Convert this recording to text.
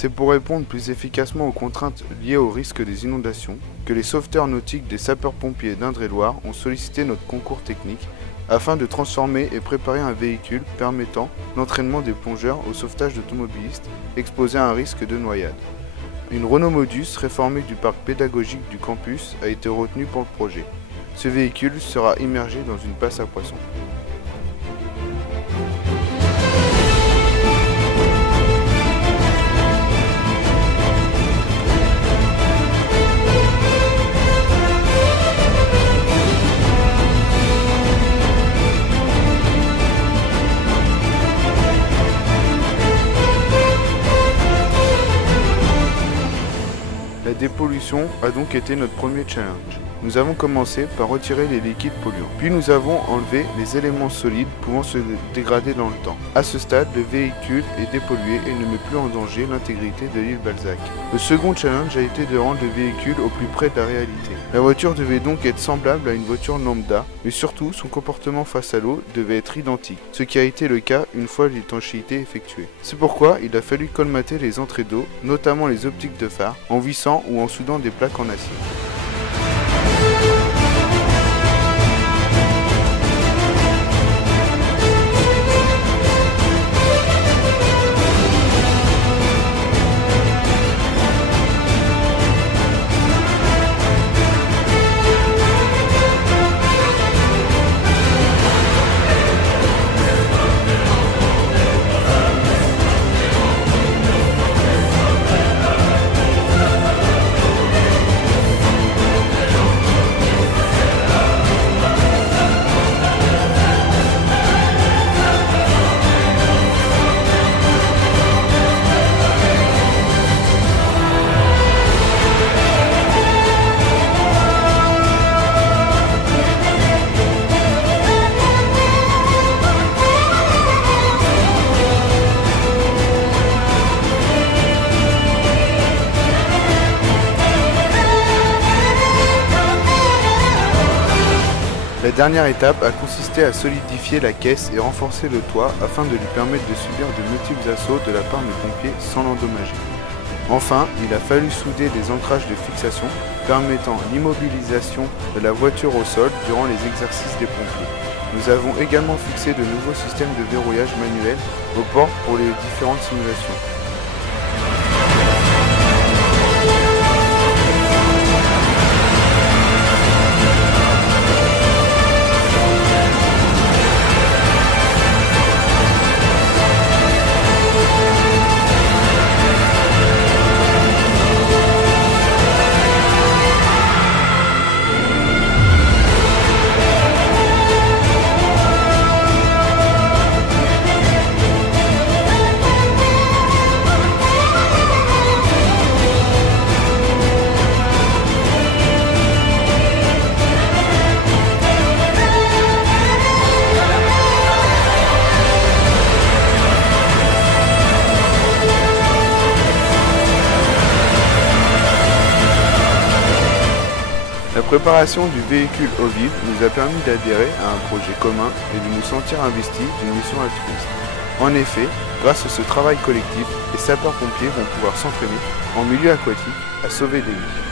C'est pour répondre plus efficacement aux contraintes liées au risque des inondations que les sauveteurs nautiques des sapeurs-pompiers d'Indre-et-Loire ont sollicité notre concours technique afin de transformer et préparer un véhicule permettant l'entraînement des plongeurs au sauvetage d'automobilistes exposés à un risque de noyade. Une Renault Modus réformée du parc pédagogique du campus a été retenue pour le projet. Ce véhicule sera immergé dans une passe à poissons. La dépollution a donc été notre premier challenge. Nous avons commencé par retirer les liquides polluants. Puis nous avons enlevé les éléments solides pouvant se dégrader dans le temps. À ce stade, le véhicule est dépollué et ne met plus en danger l'intégrité de l'île Balzac. Le second challenge a été de rendre le véhicule au plus près de la réalité. La voiture devait donc être semblable à une voiture lambda, mais surtout son comportement face à l'eau devait être identique, ce qui a été le cas une fois l'étanchéité effectuée. C'est pourquoi il a fallu colmater les entrées d'eau, notamment les optiques de phare, en vissant ou en soudant des plaques en acier. La dernière étape a consisté à solidifier la caisse et renforcer le toit afin de lui permettre de subir de multiples assauts de la part des pompiers sans l'endommager. Enfin, il a fallu souder des ancrages de fixation permettant l'immobilisation de la voiture au sol durant les exercices des pompiers. Nous avons également fixé de nouveaux systèmes de verrouillage manuel aux portes pour les différentes simulations. La préparation du véhicule au vide nous a permis d'adhérer à un projet commun et de nous sentir investis d'une mission altruiste. En effet, grâce à ce travail collectif, les sapeurs-pompiers vont pouvoir s'entraîner en milieu aquatique à sauver des vies.